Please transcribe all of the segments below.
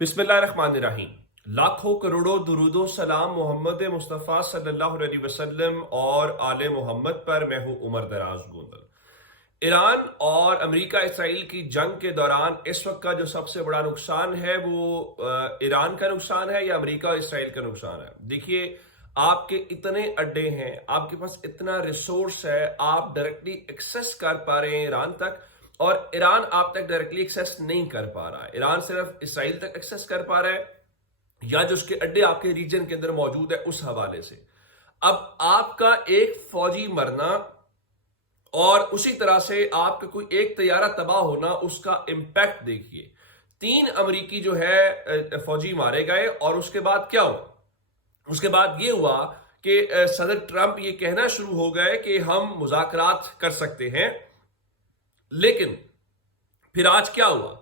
बिस्मिल्लाहिर्रहमानिर्रहीम। लाखों करोड़ों दुरूदो सलाम मोहम्मद मुस्तफ़ा सल्लल्लाहु अलैहि वसल्लम और आले मोहम्मद पर। मैं हूं उमर दराज गोंदल। ईरान और अमेरिका इसराइल की जंग के दौरान इस वक्त का जो सबसे बड़ा नुकसान है वो ईरान का नुकसान है या अमेरिका और इसराइल का नुकसान है। देखिए, आपके इतने अड्डे हैं, आपके पास इतना रिसोर्स है, आप डायरेक्टली एक्सेस कर पा रहे हैं ईरान तक, और ईरान आप तक डायरेक्टली एक्सेस नहीं कर पा रहा है। ईरान सिर्फ इसराइल तक एक्सेस कर पा रहा है या जो उसके अड्डे आपके रीजन के अंदर मौजूद है उस हवाले से। अब आपका एक फौजी मरना और उसी तरह से आपका कोई एक तैयारा तबाह होना, उसका इंपैक्ट देखिए। 3 अमरीकी जो है फौजी मारे गए, और उसके बाद क्या हुआ? उसके बाद ये हुआ कि सदर ट्रंप ये कहना शुरू हो गए कि हम मुज़ाकरात कर सकते हैं। लेकिन फिर आज क्या हुआ?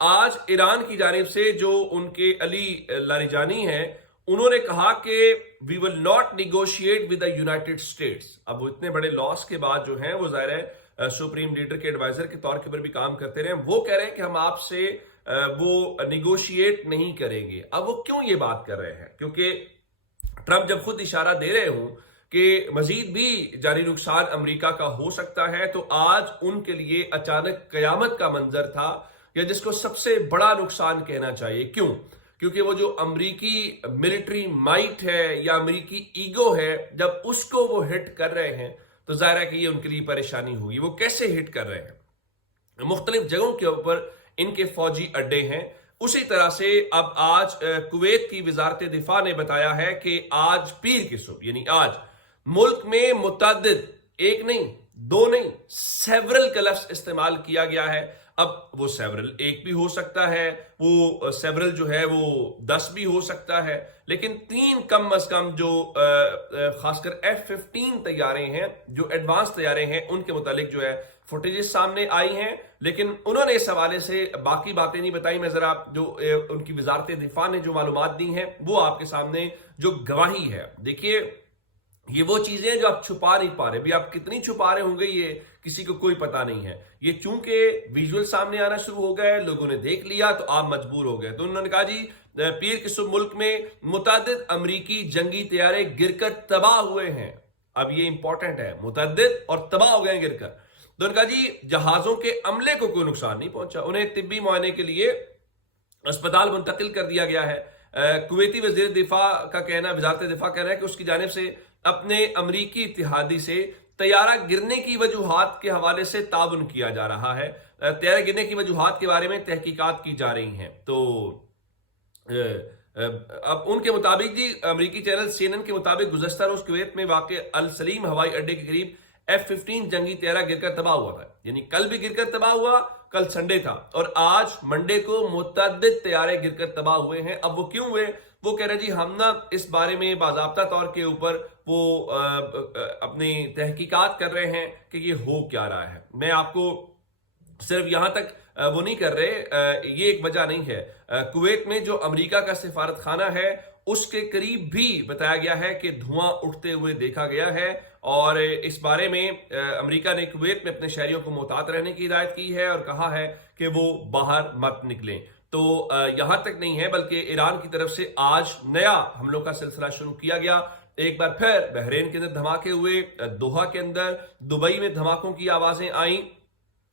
आज ईरान की जानिब से जो उनके अली लारिजानी हैं, उन्होंने कहा कि we will not negotiate with the United States. अब वो इतने बड़े लॉस के बाद जो हैं वो ज़ाहिर है सुप्रीम लीडर के एडवाइजर के तौर के ऊपर भी काम करते रहे। वो कह रहे हैं कि हम आपसे वो निगोशिएट नहीं करेंगे। अब वो क्यों ये बात कर रहे हैं? क्योंकि ट्रंप जब खुद इशारा दे रहे हूं कि मजीद भी जानी नुकसान अमेरिका का हो सकता है, तो आज उनके लिए अचानक कयामत का मंजर था, या जिसको सबसे बड़ा नुकसान कहना चाहिए। क्यों? क्योंकि वो जो अमेरिकी मिलिट्री माइट है या अमेरिकी ईगो है, जब उसको वो हिट कर रहे हैं तो जाहिर है कि ये उनके लिए परेशानी होगी। वो कैसे हिट कर रहे हैं? मुख्तलिफ जगहों के ऊपर इनके फौजी अड्डे हैं। उसी तरह से अब आज कुवैत की वजारत दिफा ने बताया है कि आज पीर की सुबह यानी आज मुल्क में मुतअद्दिद, एक नहीं, दो नहीं, सेवरल का लफ्ज इस्तेमाल किया गया है। अब वो सेवरल एक भी हो सकता है, वो सेवरल जो है वो 10 भी हो सकता है, लेकिन 3 कम अज कम जो खासकर F-15 तैयारे हैं, जो एडवांस तैयारे हैं, उनके मुतालिक जो है फुटेजेस सामने आई हैं। लेकिन उन्होंने इस हवाले से बाकी बातें नहीं बताई। मैं जरा जो उनकी वजारत दिफा ने जो मालूमात दी हैं वो आपके सामने जो गवाही है। देखिए, ये वो चीजें जो आप छुपा नहीं पा रहे, भी आप कितनी छुपा रहे होंगे ये किसी को कोई पता नहीं है। ये चूंकि विजुअल सामने आना शुरू हो गए, लोगों ने देख लिया, तो आप मजबूर हो गए। तो उन्होंने कहा जी पीर के सुबह मुल्क में मुतअद्दिद अमरीकी जंगी तैयारे गिरकर तबाह हुए हैं। अब ये इंपॉर्टेंट है, मुतअद्दिद और तबाह हो गए गिरकर। तो उन्होंने कहा जी जहाजों के अमले को कोई नुकसान नहीं पहुंचा, उन्हें तिब्बी मुआयने के लिए अस्पताल मुंतकिल कर दिया गया है। कुवैती वजीर दिफा का कहना, वजारत दिफा कहना है कि उसकी जानिब से अपने अमरीकी इत्तेहादी से तैयारा गिरने की वजूहात के हवाले से ताउन किया जा रहा है। तैयारा गिरने की वजूहात के बारे में तहकीकात की जा रही हैं। तो अब उनके मुताबिक जी, अमरीकी चैनल CNN के मुताबिक गुज़श्ता रोज कुवैत में वाक़ अल सलीम हवाई अड्डे के करीब F-15 जंगी तैयारा गिरकर तबाह हुआ था। यानी कल भी गिरकर तबाह हुआ, कल संडे था, और आज मंडे को मुतअद्दिद तैयारे गिरकर तबाह हुए हैं। अब वो क्यों हुए? वो कह रहे जी हम ना इस बारे में बाज़ाब्ता तौर के ऊपर वो अपनी तहकीकात कर रहे हैं कि ये हो क्या रहा है। मैं आपको सिर्फ यहां तक वो नहीं कर रहे, ये एक वजह नहीं है। कुवैत में जो अमेरिका का सिफारत खाना है उसके करीब भी बताया गया है कि धुआं उठते हुए देखा गया है, और इस बारे में अमेरिका ने कुवैत में अपने शहरियों को मोहतात रहने की हिदायत की है और कहा है कि वो बाहर मत निकलें। तो यहां तक नहीं है, बल्कि ईरान की तरफ से आज नया हमलों का सिलसिला शुरू किया गया। एक बार फिर बहरीन के अंदर धमाके हुए, दोहा के अंदर, दुबई में धमाकों की आवाजें आई,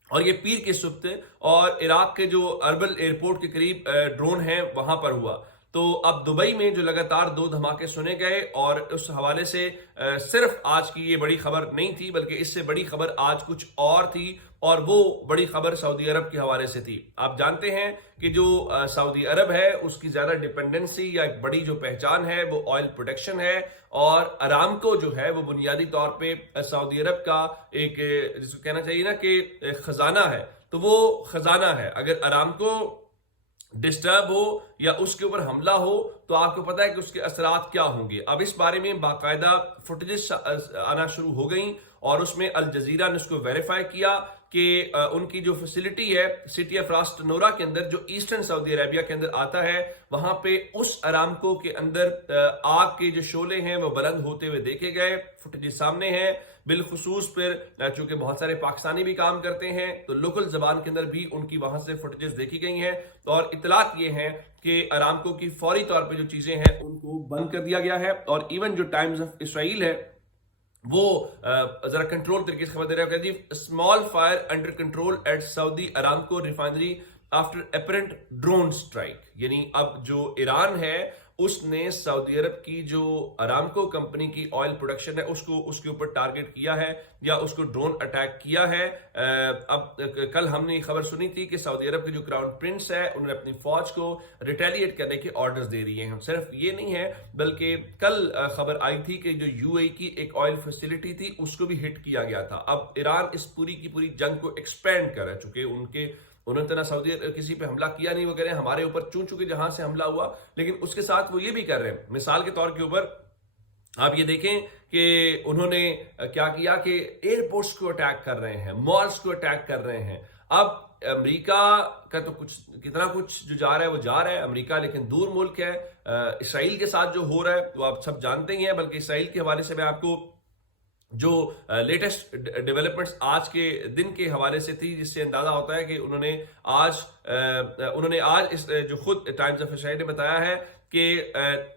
और ये पीर के सुबह और इराक के जो अर्बल एयरपोर्ट के करीब ड्रोन है वहां पर हुआ। तो अब दुबई में जो लगातार 2 धमाके सुने गए, और उस हवाले से सिर्फ आज की ये बड़ी खबर नहीं थी, बल्कि इससे बड़ी खबर आज कुछ और थी, और वो बड़ी खबर सऊदी अरब के हवाले से थी। आप जानते हैं कि जो सऊदी अरब है उसकी ज्यादा डिपेंडेंसी या एक बड़ी जो पहचान है वो ऑयल प्रोडक्शन है, और अरामको जो है वो बुनियादी तौर पे सऊदी अरब का एक, जिसको कहना चाहिए ना कि खजाना है, तो वो खजाना है। अगर अरामको डिस्टर्ब हो या उसके ऊपर हमला हो तो आपको पता है कि उसके असरात क्या होंगे। अब इस बारे में बाकायदा फुटेजेस आना शुरू हो गई, और उसमें अल जजीरा ने उसको वेरीफाई किया کہ ان کی جو فیسلٹی ہے سٹی آف راس ٹنورا کے اندر جو ایسٹرن سعودی عربیہ کے اندر آتا ہے، وہاں پہ اس ارامکو کے اندر آگ کے جو شعلے ہیں وہ بلند ہوتے ہوئے دیکھے گئے، فوٹیج سامنے ہیں۔ بالخصوص پھر چونکہ بہت سارے پاکستانی بھی کام کرتے ہیں تو لوکل زبان کے اندر بھی ان کی وہاں سے فوٹیجز دیکھی گئی ہیں، اور اطلاعات یہ ہیں کہ ارامکو کی فوری طور پہ جو چیزیں ہیں ان کو بند کر دیا گیا ہے، اور ایون جو ٹائمز آف اسرائیل ہے وہ ذرا کنٹرول طریقے سے خبر دے رہا ہے کہ جی small fire under control at Saudi Aramco refinery after apparent drone strike, یعنی اب جو ایران ہے اس نے سعودی عرب کی جو ارامکو کمپنی کی آئل پروڈکشن ہے اس کے اوپر ٹارگٹ کیا ہے یا اس کو ڈرون اٹیک کیا ہے۔ اب کل ہم نے یہ خبر سنی تھی کہ سعودی عرب کے جو کراؤن پرنس ہے انہوں نے اپنی فوج کو ریٹیلیٹ کرنے کے آرڈرز دے دیے ہیں۔ صرف یہ نہیں ہے بلکہ کل خبر آئی تھی کہ جو یو اے کی ایک آئل فیسلٹی تھی اس کو بھی ہٹ کیا گیا تھا۔ اب ایران اس پوری کی پوری جنگ کو ایکسپینڈ کر رہا ہے، چونکہ انہوں نے سعودی کسی پہ حملہ کیا نہیں، وہ کہہ رہے ہیں ہمارے اوپر چونکہ جہاں سے حملہ ہوا، لیکن اس کے ساتھ وہ یہ بھی کر رہے ہیں۔ مثال کے طور کے اوپر آپ یہ دیکھیں کہ انہوں نے کیا کیا کہ ایئرپورٹس کو اٹیک کر رہے ہیں، مالز کو اٹیک کر رہے ہیں۔ اب امریکہ کا تو کتنا کچھ جو جا رہا ہے وہ جا رہا ہے، امریکہ لیکن دور ملک ہے۔ اسرائیل کے ساتھ جو ہو رہا ہے وہ آپ سب جانتے ہی ہیں، بلکہ اسرائیل کے حوالے سے میں آپ کو جو لیٹسٹ ڈیولپمنٹس آج کے دن کے حوالے سے تھی، جس سے اندازہ ہوتا ہے کہ انہوں نے آج اس جو خود ٹائمز آف اسرائیل نے بتایا ہے کہ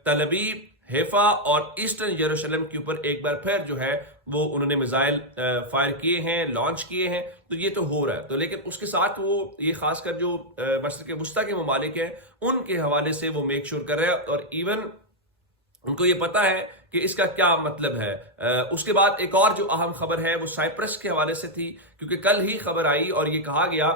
تل ابیب، حیفا اور ایسٹرن یروشلم کے اوپر ایک بار پھر جو ہے وہ انہوں نے میزائل فائر کیے ہیں، لانچ کیے ہیں۔ تو یہ تو ہو رہا ہے، تو لیکن اس کے ساتھ وہ یہ خاص کر جو مشرق وسطیٰ کے ممالک ہیں ان کے حوالے سے وہ میک شور کر رہے ہیں، اور ایون ان کو یہ پتا ہے کہ اس کا کیا مطلب ہے۔ اس کے بعد ایک اور جو اہم خبر ہے وہ سائپرس کے حوالے سے تھی، کیونکہ کل ہی خبر آئی اور یہ کہا گیا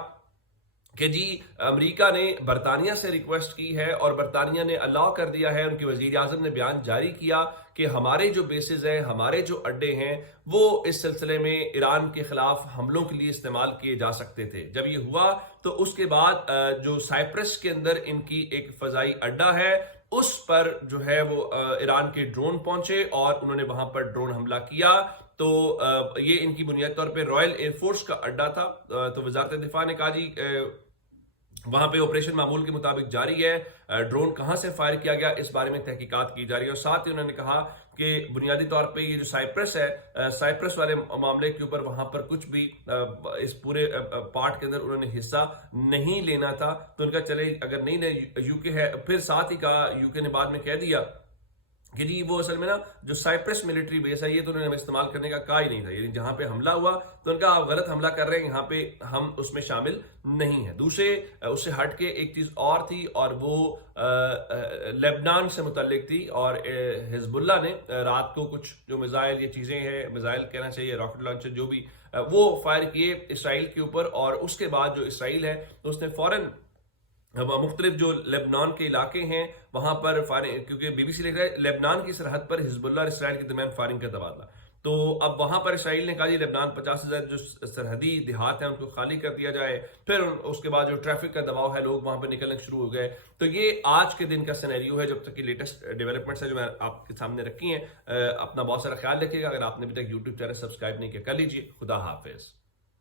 کہ جی امریکہ نے برطانیہ سے ریکویسٹ کی ہے اور برطانیہ نے الاؤ کر دیا ہے، ان کے وزیر اعظم نے بیان جاری کیا کہ ہمارے جو بیسز ہیں، ہمارے جو اڈے ہیں وہ اس سلسلے میں ایران کے خلاف حملوں کے لیے استعمال کیے جا سکتے تھے۔ جب یہ ہوا تو اس کے بعد جو سائپرس کے اندر ان کی ایک فضائی اڈا ہے اس پر جو ہے وہ ایران کے ڈرون پہنچے اور انہوں نے وہاں پر ڈرون حملہ کیا۔ تو یہ ان کی بنیادی طور پہ رائل ایئر فورس کا اڈا تھا۔ تو وزارت دفاع نے کہا جی وہاں پہ آپریشن معمول کے مطابق جاری ہے، ڈرون کہاں سے فائر کیا گیا اس بارے میں تحقیقات کی جا رہی ہے، اور ساتھ ہی انہوں نے کہا کہ بنیادی طور پہ یہ جو سائپرس ہے، سائپرس والے معاملے کے اوپر وہاں پر کچھ بھی اس پورے پارٹ کے اندر انہوں نے حصہ نہیں لینا تھا۔ تو ان کا چلے اگر نہیں یو کے ہے، پھر ساتھ ہی کہا یو کے نے بعد میں کہہ دیا کہ جی وہ اصل میں نا جو سائپرس ملٹری بیس ہے یہ تو انہوں نے استعمال کرنے کا کہا ہی نہیں تھا، یعنی جہاں پہ حملہ ہوا تو ان کا آپ غلط حملہ کر رہے ہیں، یہاں پہ ہم اس میں شامل نہیں ہیں۔ دوسرے اس سے ہٹ کے ایک چیز اور تھی اور وہ لیبنان سے متعلق تھی، اور حزب اللہ نے رات کو کچھ جو میزائل یہ چیزیں ہیں، میزائل کہنا چاہیے، راکٹ لانچر جو بھی وہ فائر کیے اسرائیل کے اوپر، اور اس کے بعد جو اسرائیل ہے اس نے فوراً مختلف جو لیبنان کے علاقے ہیں وہاں پر فائرنگ، کیونکہ بی بی سی لکھ رہا ہے لیبنان کی سرحد پر حزب اللہ اور اسرائیل کے درمیان فائرنگ کا تبادلہ۔ تو اب وہاں پر اسرائیل نے کہا جی لیبنان 50 سے زیادہ جو سرحدی دیہات ہیں ان کو خالی کر دیا جائے، پھر اس کے بعد جو ٹریفک کا دباؤ ہے لوگ وہاں پہ نکلنے شروع ہو گئے۔ تو یہ آج کے دن کا سینیریو ہے جب تک کہ لیٹسٹ ڈیولپمنٹس ہیں جو میں آپ کے سامنے رکھی ہیں۔ اپنا بہت سارا خیال رکھیے گا، اگر آپ نے ابھی تک یوٹیوب چینل سبسکرائب نہیں کیا کر لیجیے۔ خدا حافظ۔